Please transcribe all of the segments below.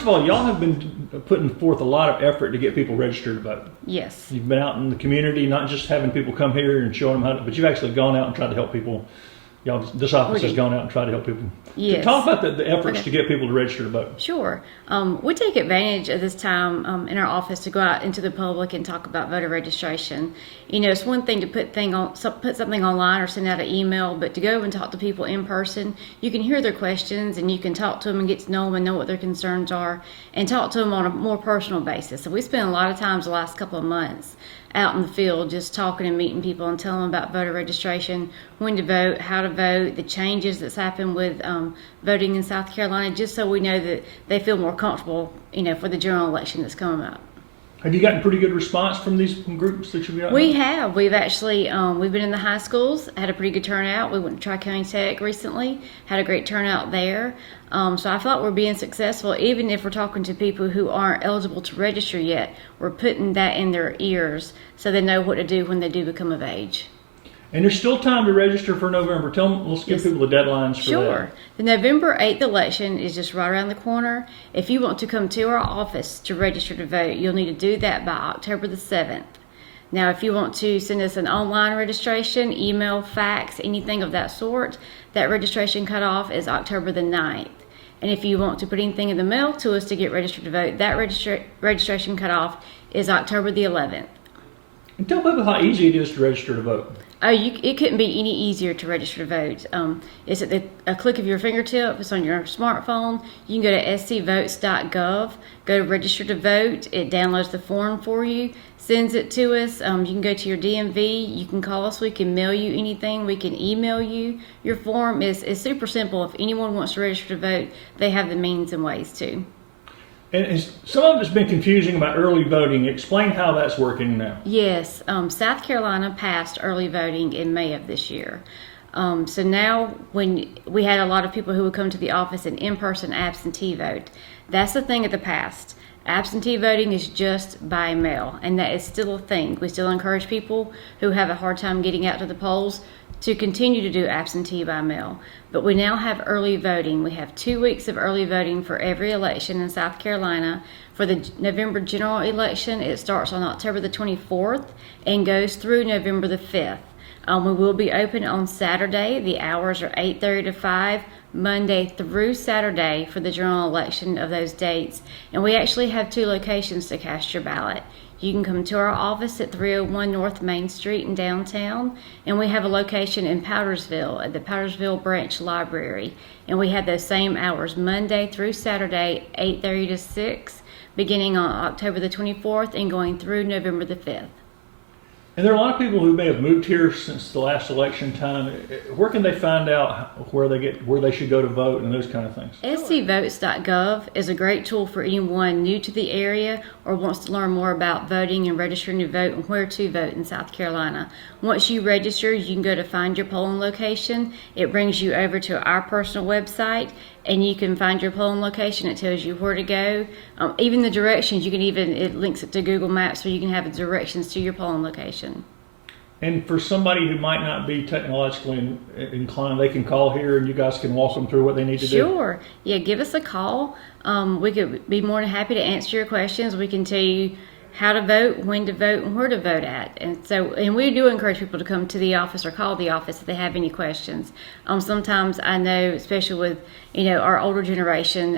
first of all, y'all have been putting forth a lot of effort to get people registered to vote. Yes. You've been out in the community, not just having people come here and showing them how to, but you've actually gone out and tried to help people. Y'all, this office has gone out and tried to help people. Yes. Talk about the efforts Okay. to get people to register to vote. Sure. We take advantage of this time in our office to go out into the public and talk about voter registration. You know, it's one thing to put something online or send out an email, but to go and talk to people in person, you can hear their questions and you can talk to them and get to know them and know what their concerns are and talk to them on a more personal basis. So we spent a lot of times the last couple of months out in the field just talking and meeting people and telling them about voter registration, when to vote, how to vote, the changes that's happened with voting in South Carolina, just so we know that they feel more comfortable, you know, for the general election that's coming up. Have you gotten pretty good response from these groups that you've got? We have. We've actually, we've been in the high schools, had a pretty good turnout. We went to Tri-County Tech recently, had a great turnout there. So I feel like we're being successful, even if we're talking to people who aren't eligible to register yet. We're putting that in their ears so they know what to do when they do become of age. And there's still time to register for November. Tell them, let's give people the deadlines for that. Sure. The November 8th election is just right around the corner. If you want to come to our office to register to vote, you'll need to do that by October the 7th. Now, if you want to send us an online registration, email, fax, anything of that sort, that registration cutoff is October the 9th. And if you want to put anything in the mail to us to get registered to vote, that registration cutoff is October the 11th. And tell people how easy it is to register to vote. Oh, it couldn't be any easier to register to vote. It's at a click of your fingertip. It's on your smartphone. You can go to scvotes.gov, go to register to vote. It downloads the form for you, sends it to us. You can go to your DMV. You can call us. We can mail you anything. We can email you. Your form is super simple. If anyone wants to register to vote, they have the means and ways to. And some of it's been confusing about early voting. Explain how that's working now. Yes, South Carolina passed early voting in May of this year. So now when we had a lot of people who would come to the office and in-person absentee vote, that's the thing of the past. Absentee voting is just by mail, and that is still a thing. We still encourage people who have a hard time getting out to the polls to continue to do absentee by mail. But we now have early voting. We have 2 weeks of early voting for every election in South Carolina. For the November general election, it starts on October the 24th and goes through November the 5th. We will be open on Saturday. The hours are 8:30 to 5, Monday through Saturday for the general election of those dates. And we actually have 2 locations to cast your ballot. You can come to our office at 301 North Main Street in downtown, and we have a location in Powdersville at the Powdersville Branch Library. And we have those same hours, Monday through Saturday, 8:30 to 6, beginning on October the 24th and going through November the 5th. And there are a lot of people who may have moved here since the last election time. Where can they find out where they should go to vote and those kind of things? scvotes.gov is a great tool for anyone new to the area or wants to learn more about voting and registering to vote and where to vote in South Carolina. Once you register, you can go to find your polling location. It brings you over to our personal website, and you can find your polling location. It tells you where to go. Even the directions, it links it to Google Maps so you can have directions to your polling location. And for somebody who might not be technologically inclined, they can call here and you guys can walk them through what they need to do. Sure. Yeah, give us a call. We could be more than happy to answer your questions. We can tell you how to vote, when to vote, and where to vote at. And we do encourage people to come to the office or call the office if they have any questions. Sometimes I know, especially with, our older generation,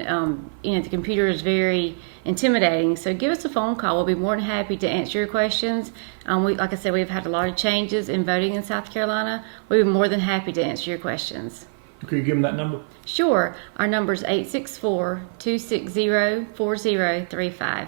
the computer is very intimidating. So give us a phone call. We'll be more than happy to answer your questions. Like I said, we've had a lot of changes in voting in South Carolina. We'd be more than happy to answer your questions. Could you give them that number? Sure. Our number is 864-260-4035.